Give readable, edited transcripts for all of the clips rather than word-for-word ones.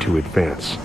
to advance.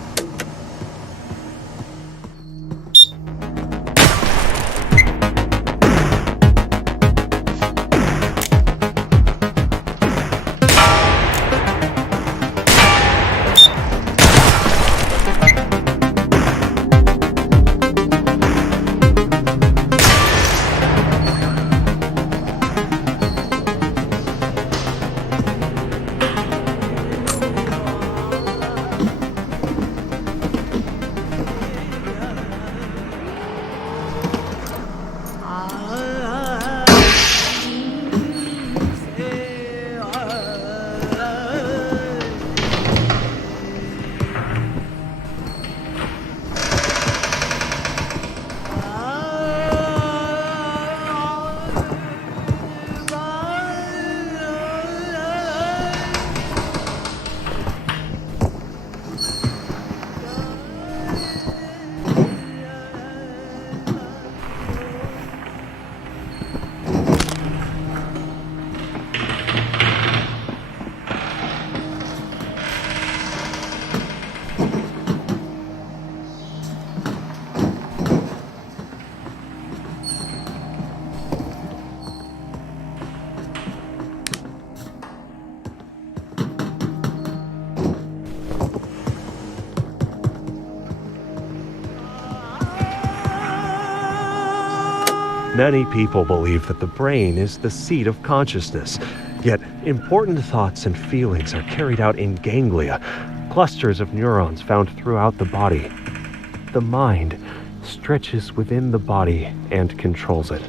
Many people believe that the brain is the seat of consciousness, yet important thoughts and feelings are carried out in ganglia, clusters of neurons found throughout the body. The mind stretches within the body and controls it.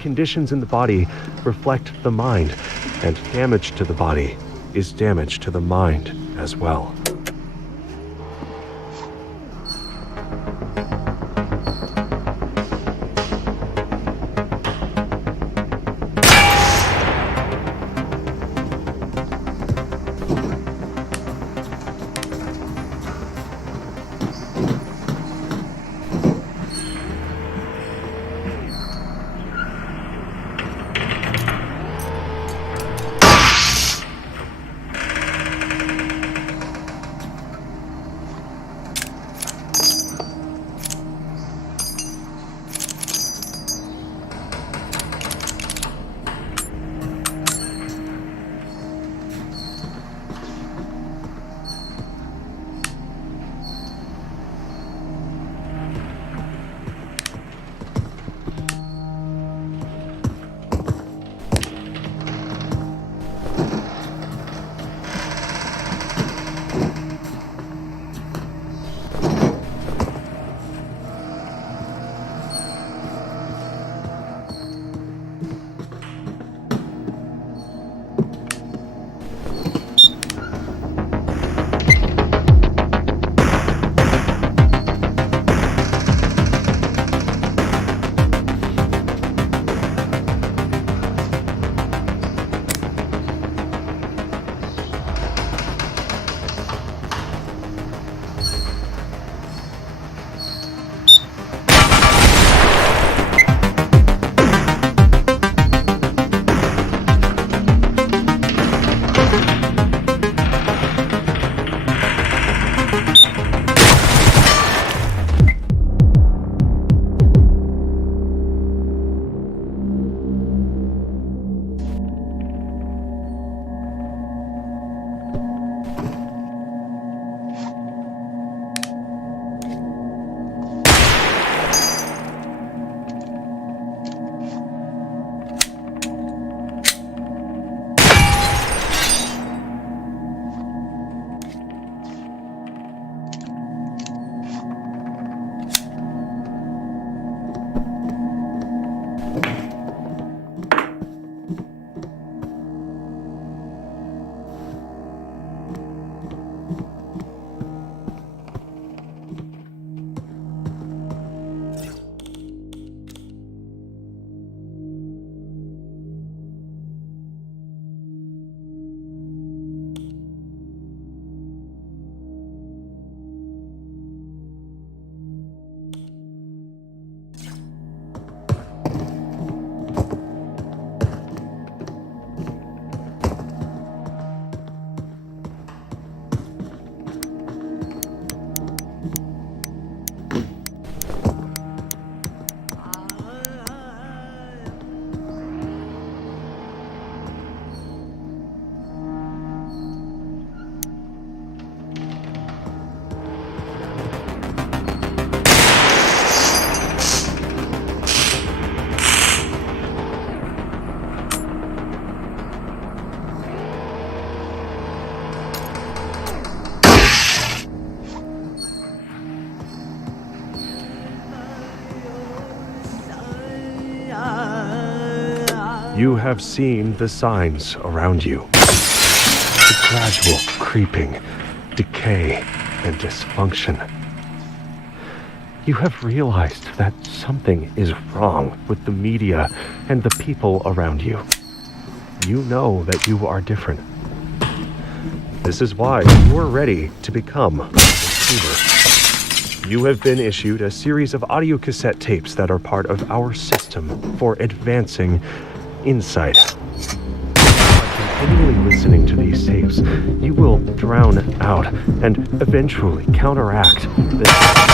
Conditions in the body reflect the mind, and damage to the body is damage to the mind as well. You have seen the signs around you. The gradual creeping, decay, and dysfunction. You have realized that something is wrong with the media and the people around you. You know that you are different. This is why you are ready to become a receiver. You have been issued a series of audio cassette tapes that are part of our system for advancing insight. By continually listening to these tapes, you will drown out and eventually counteract the...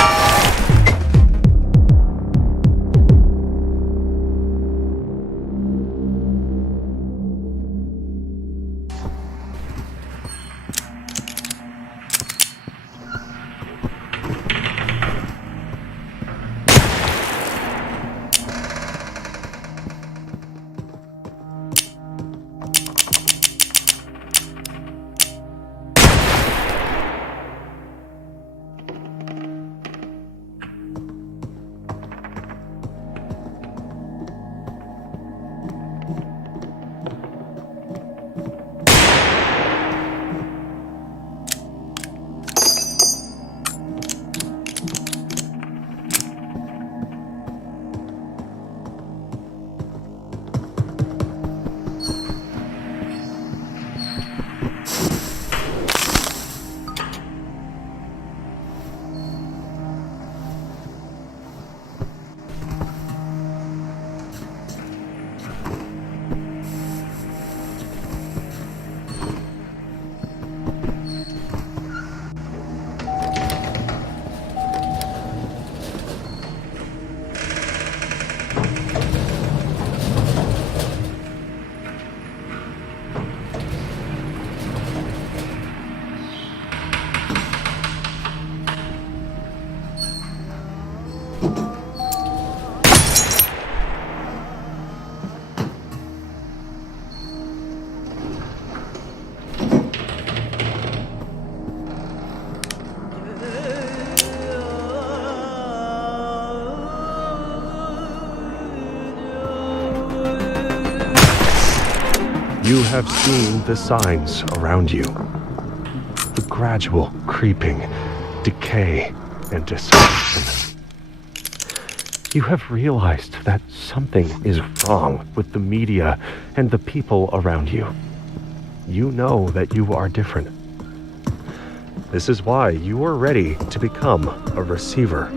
You have seen the signs around you. The gradual creeping, decay, and dysfunction. You have realized that something is wrong with the media and the people around you. You know that you are different. This is why you are ready to become a receiver.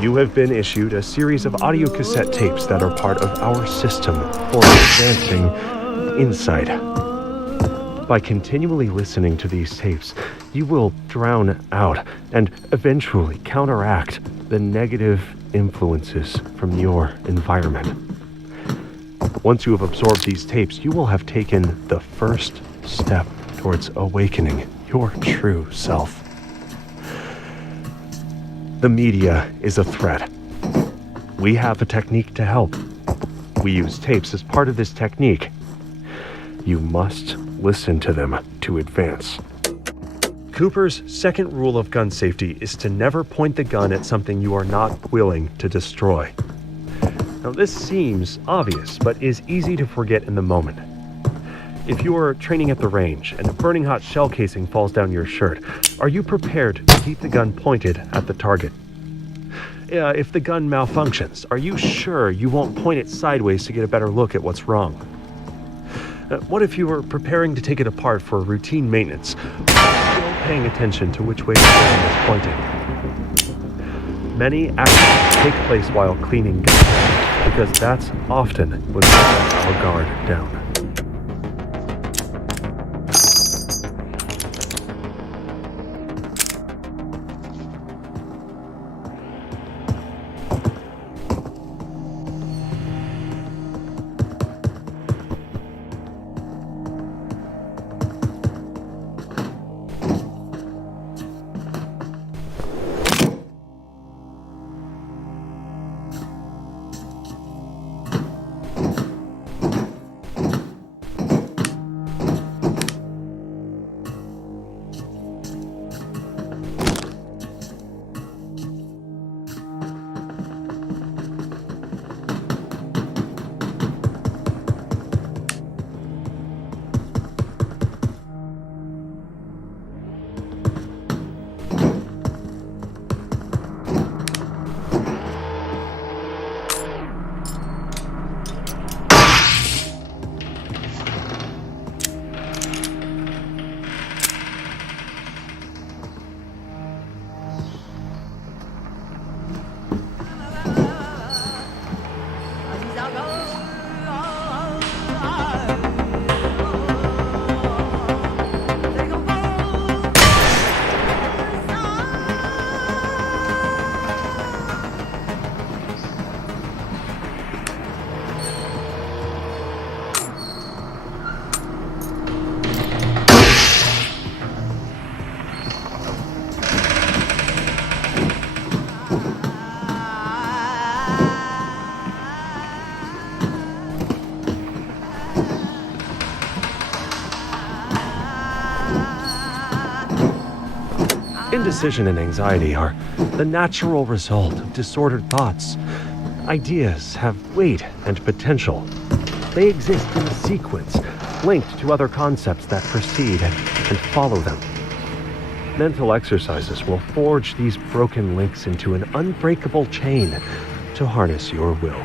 You have been issued a series of audio cassette tapes that are part of our system for advancing insight. By continually listening to these tapes, you will drown out and eventually counteract the negative influences from your environment. Once you have absorbed these tapes, you will have taken the first step towards awakening your true self. The media is a threat. We have a technique to help. We use tapes as part of this technique. You must listen to them to advance. Cooper's second rule of gun safety is to never point the gun at something you are not willing to destroy. Now, this seems obvious, but is easy to forget in the moment. If you are training at the range and a burning hot shell casing falls down your shirt, are you prepared to keep the gun pointed at the target? If the gun malfunctions, are you sure you won't point it sideways to get a better look at what's wrong? What if you were preparing to take it apart for routine maintenance, still paying attention to which way the gun is pointing? Many accidents take place while cleaning guns, because that's often when we let our guard down. Indecision and anxiety are the natural result of disordered thoughts. Ideas have weight and potential. They exist in a sequence, linked to other concepts that precede and follow them. Mental exercises will forge these broken links into an unbreakable chain to harness your will.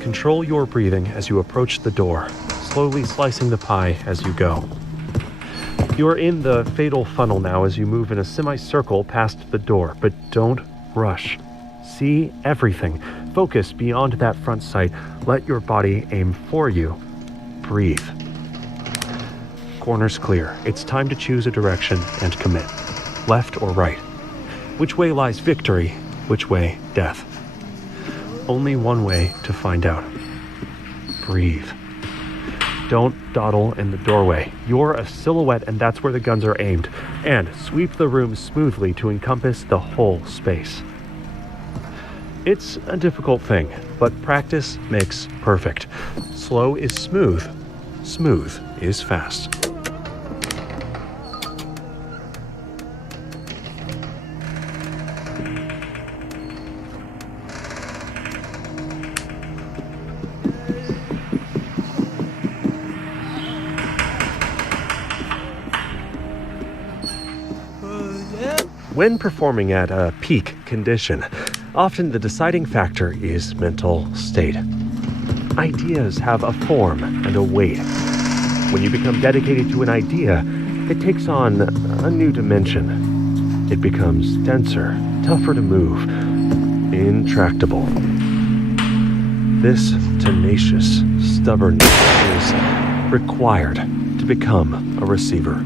Control your breathing as you approach the door, slowly slicing the pie as you go. You are in the fatal funnel now as you move in a semicircle past the door, but don't rush. See everything. Focus beyond that front sight. Let your body aim for you. Breathe. Corners clear. It's time to choose a direction and commit. Left or right? Which way lies victory? Which way death? Only one way to find out. Breathe. Don't dawdle in the doorway. You're a silhouette and that's where the guns are aimed. And sweep the room smoothly to encompass the whole space. It's a difficult thing, but practice makes perfect. Slow is smooth. Smooth is fast. When performing at a peak condition, often the deciding factor is mental state. Ideas have a form and a weight. When you become dedicated to an idea, it takes on a new dimension. It becomes denser, tougher to move, intractable. This tenacious stubbornness is required to become a receiver.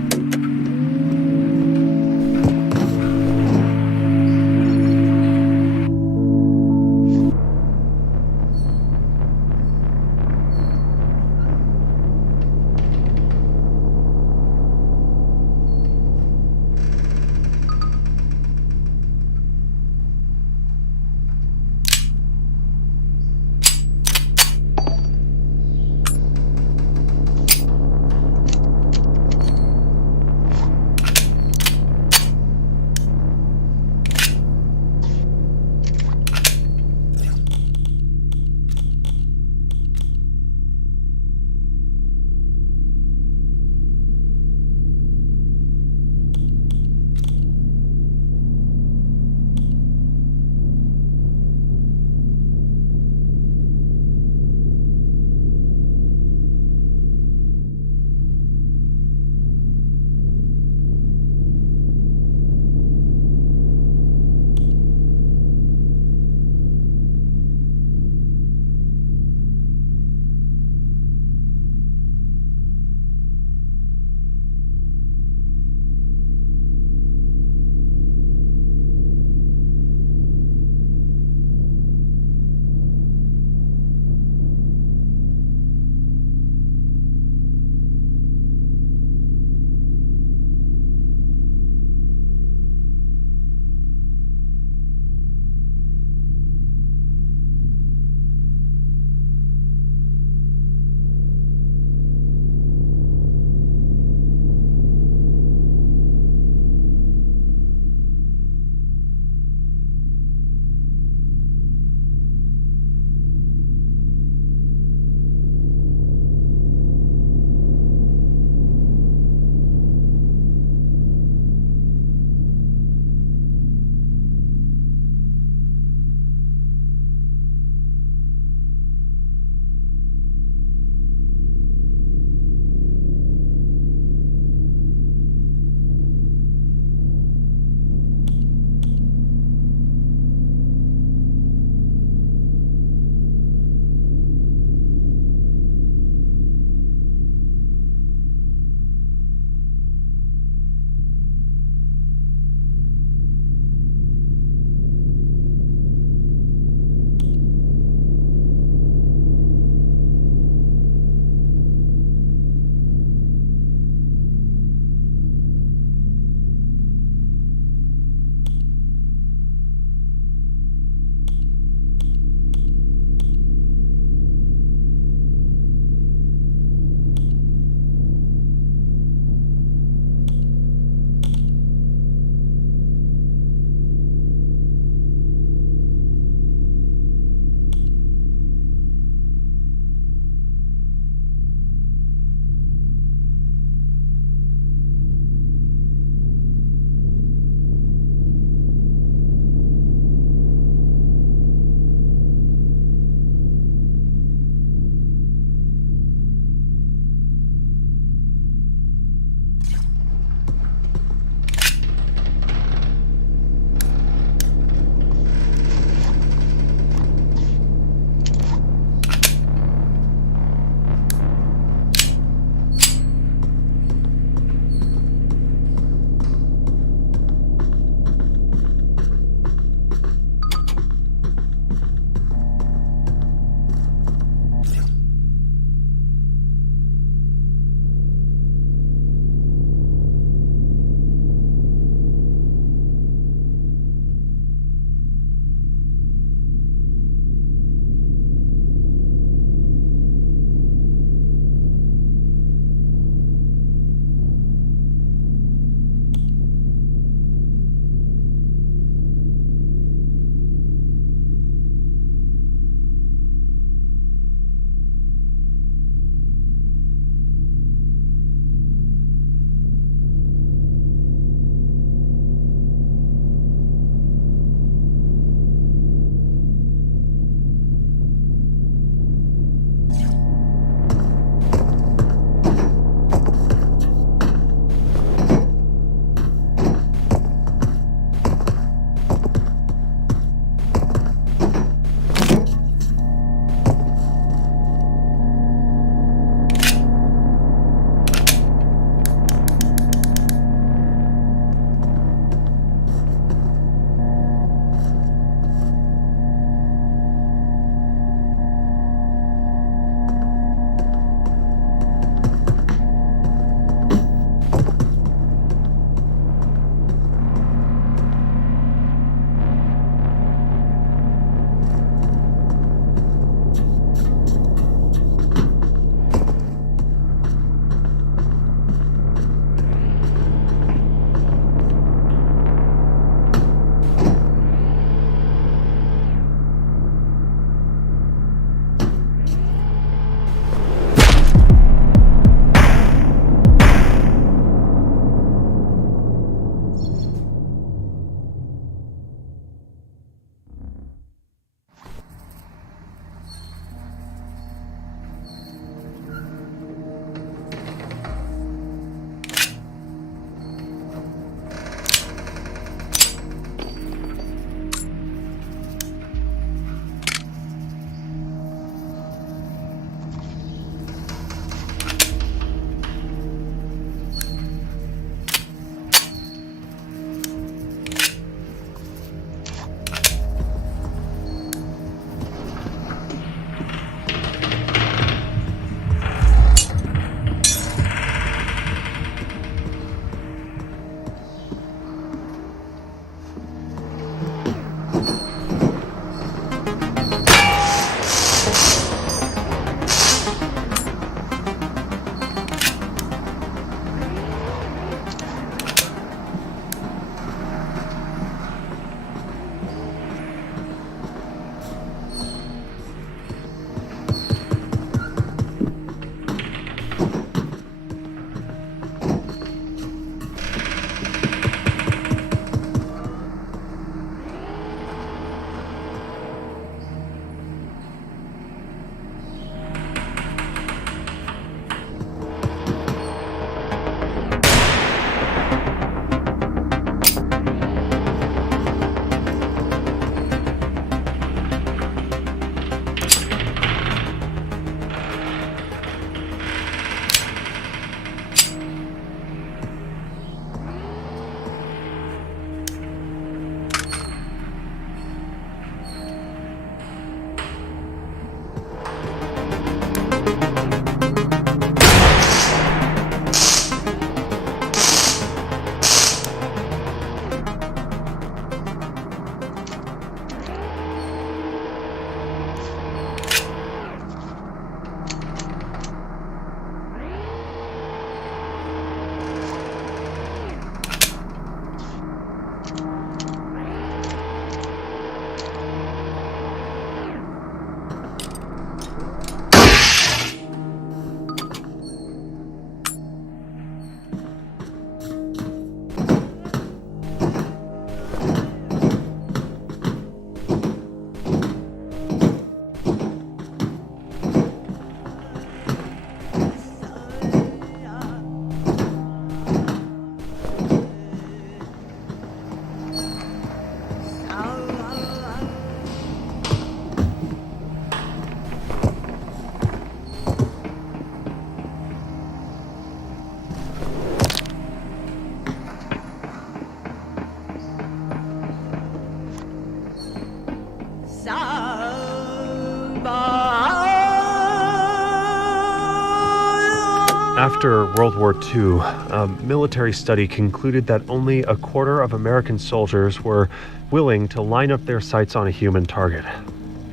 After World War II, a military study concluded that only a quarter of American soldiers were willing to line up their sights on a human target.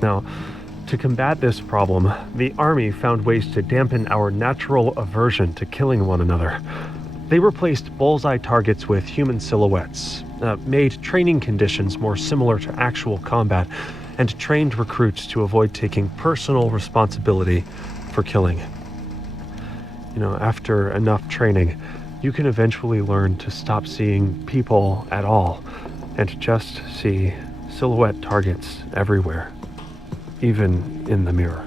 Now, to combat this problem, the Army found ways to dampen our natural aversion to killing one another. They replaced bullseye targets with human silhouettes, made training conditions more similar to actual combat, and trained recruits to avoid taking personal responsibility for killing. After enough training, you can eventually learn to stop seeing people at all and just see silhouette targets everywhere, even in the mirror.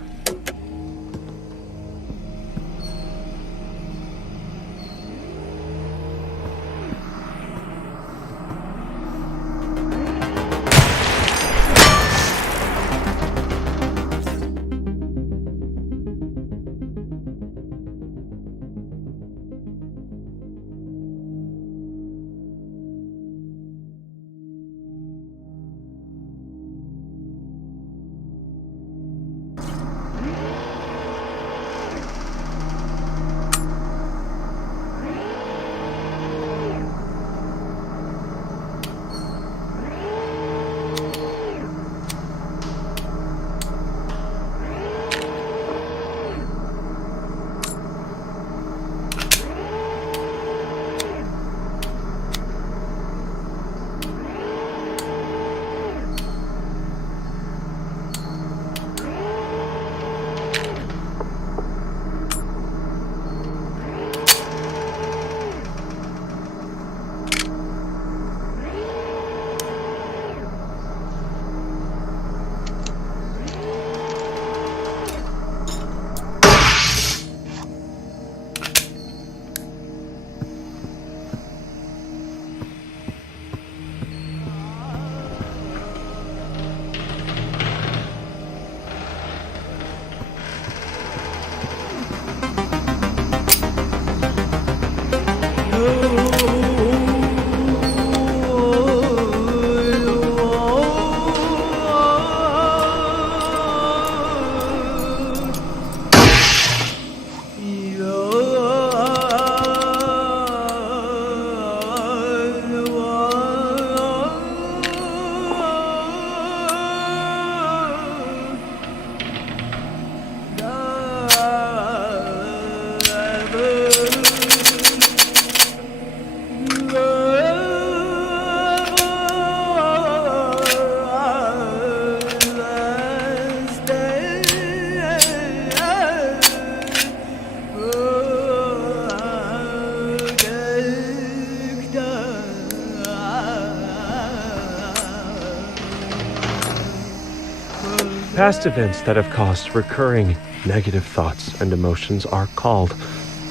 Past events that have caused recurring negative thoughts and emotions are called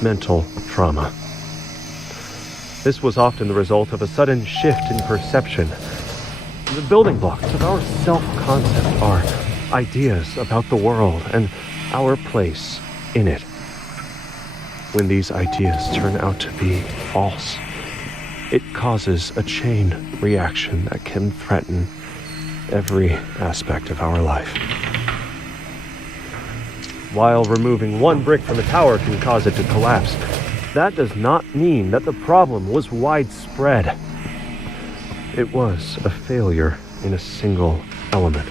mental trauma. This was often the result of a sudden shift in perception. The building blocks of our self-concept are ideas about the world and our place in it. When these ideas turn out to be false, it causes a chain reaction that can threaten every aspect of our life. While removing one brick from a tower can cause it to collapse, that does not mean that the problem was widespread. It was a failure in a single element.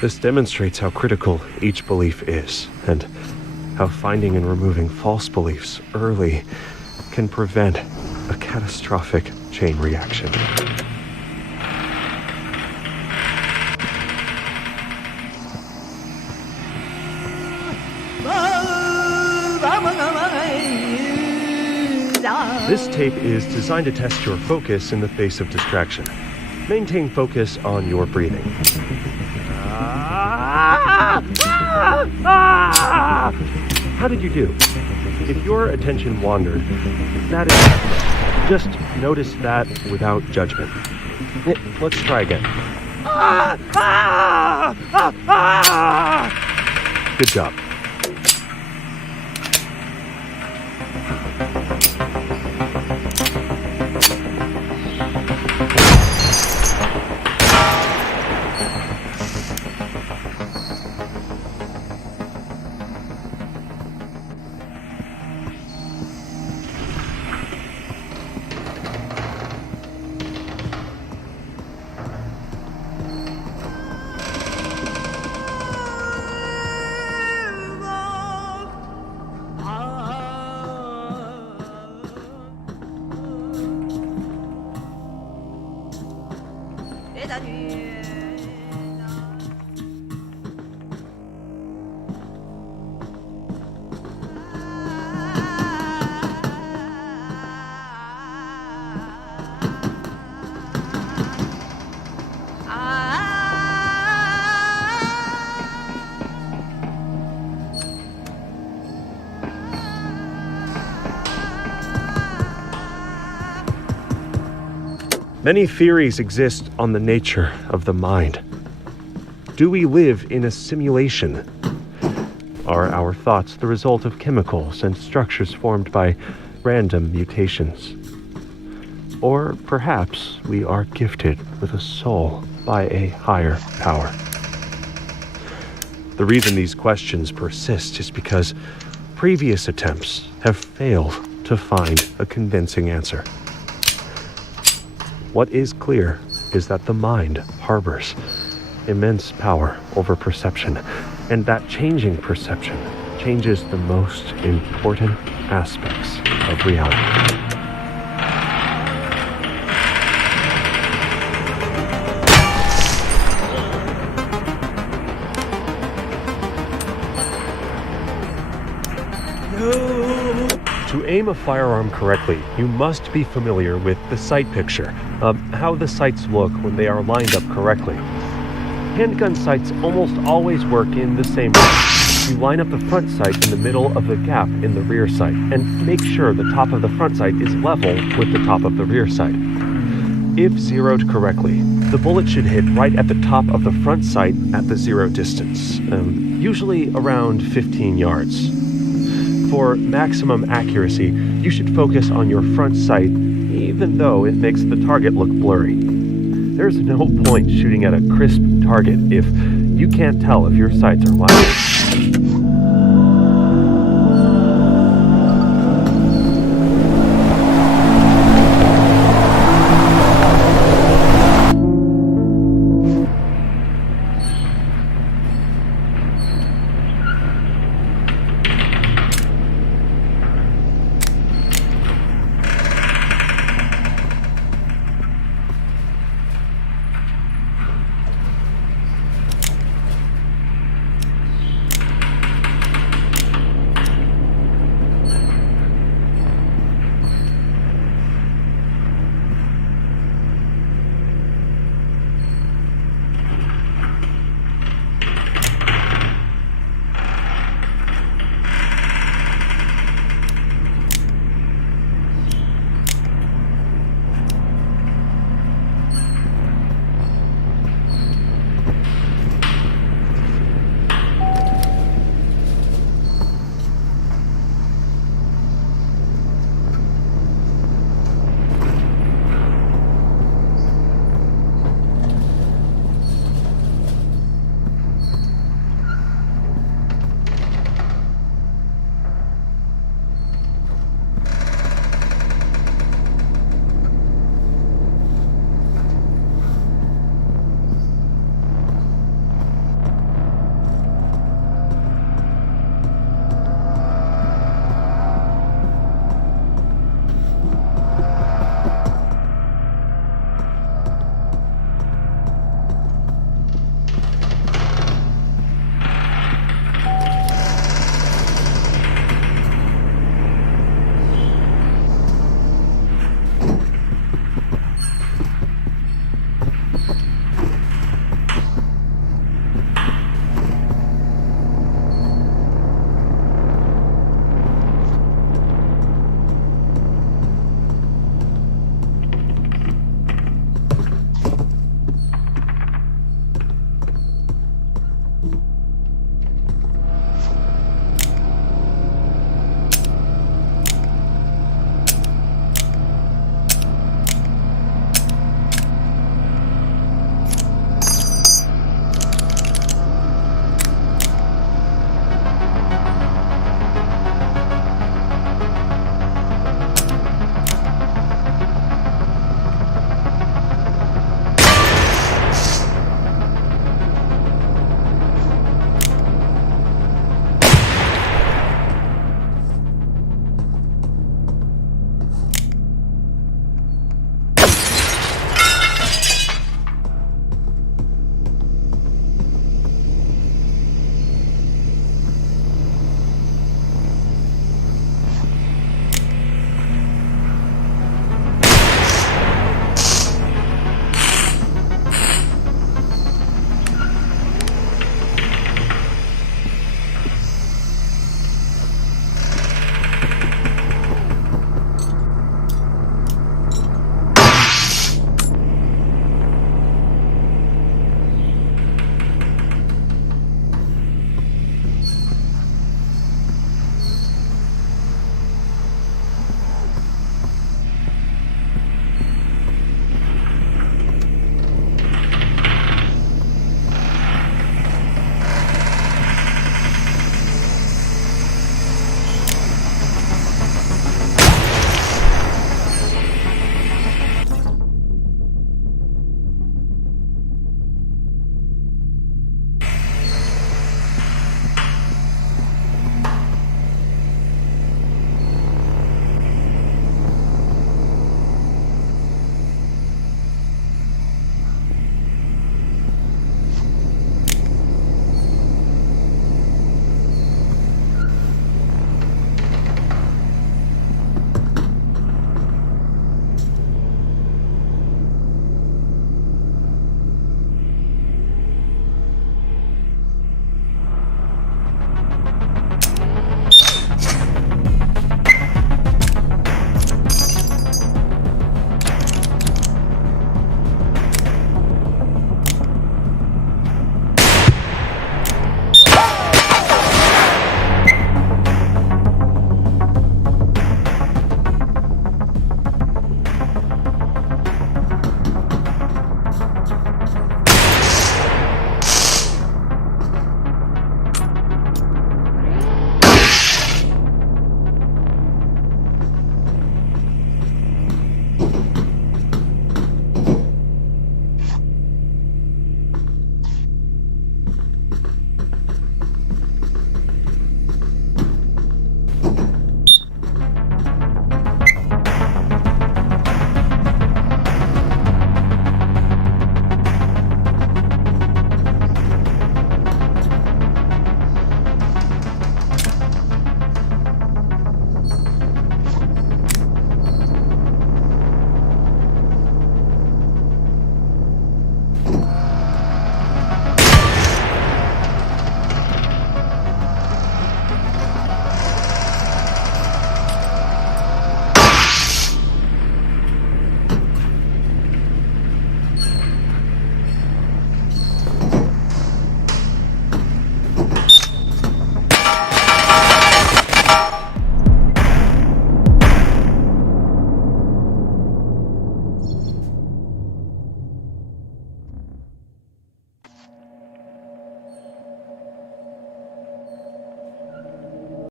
This demonstrates how critical each belief is, and how finding and removing false beliefs early can prevent a catastrophic chain reaction. This tape is designed to test your focus in the face of distraction. Maintain focus on your breathing. How did you do? If your attention wandered, that is... Just notice that without judgment. Let's try again. Good job. Many theories exist on the nature of the mind. Do we live in a simulation? Are our thoughts the result of chemicals and structures formed by random mutations? Or perhaps we are gifted with a soul by a higher power. The reason these questions persist is because previous attempts have failed to find a convincing answer. What is clear is that the mind harbors immense power over perception, and that changing perception changes the most important aspects of reality. To aim a firearm correctly, you must be familiar with the sight picture, how the sights look when they are lined up correctly. Handgun sights almost always work in the same way. You line up the front sight in the middle of the gap in the rear sight, and make sure the top of the front sight is level with the top of the rear sight. If zeroed correctly, the bullet should hit right at the top of the front sight at the zero distance, usually around 15 yards. For maximum accuracy, you should focus on your front sight, even though it makes the target look blurry. There's no point shooting at a crisp target if you can't tell if your sights are live.